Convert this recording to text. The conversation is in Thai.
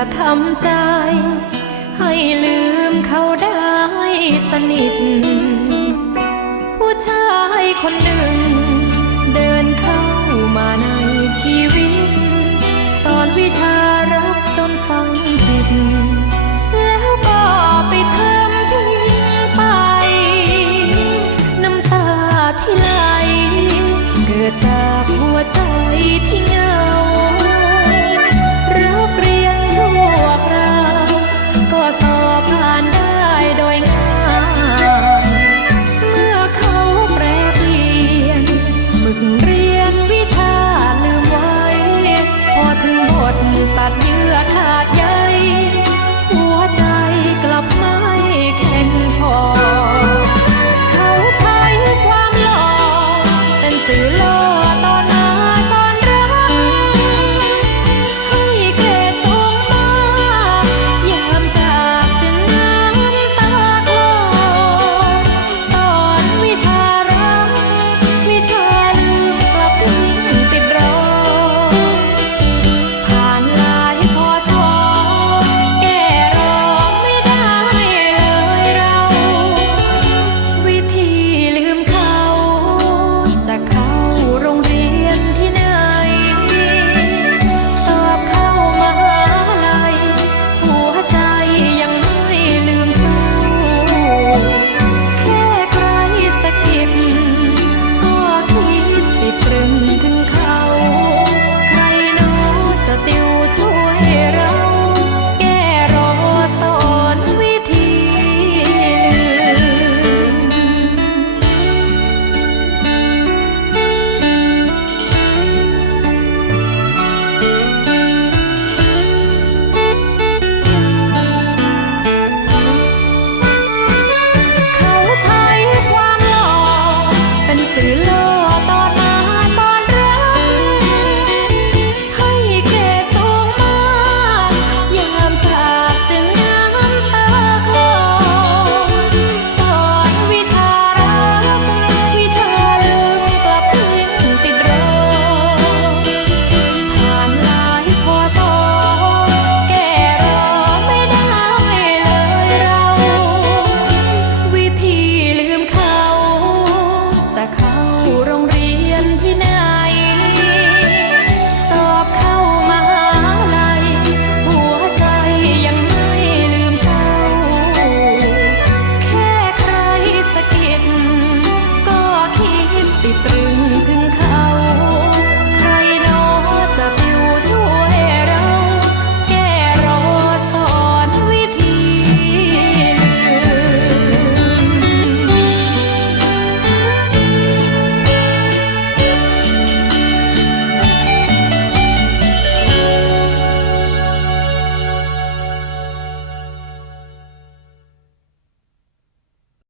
จะทำใจ ให้ลืมเขาได้สนิท ผู้ชายคนหนึ่ง เดินเข้ามาในชีวิต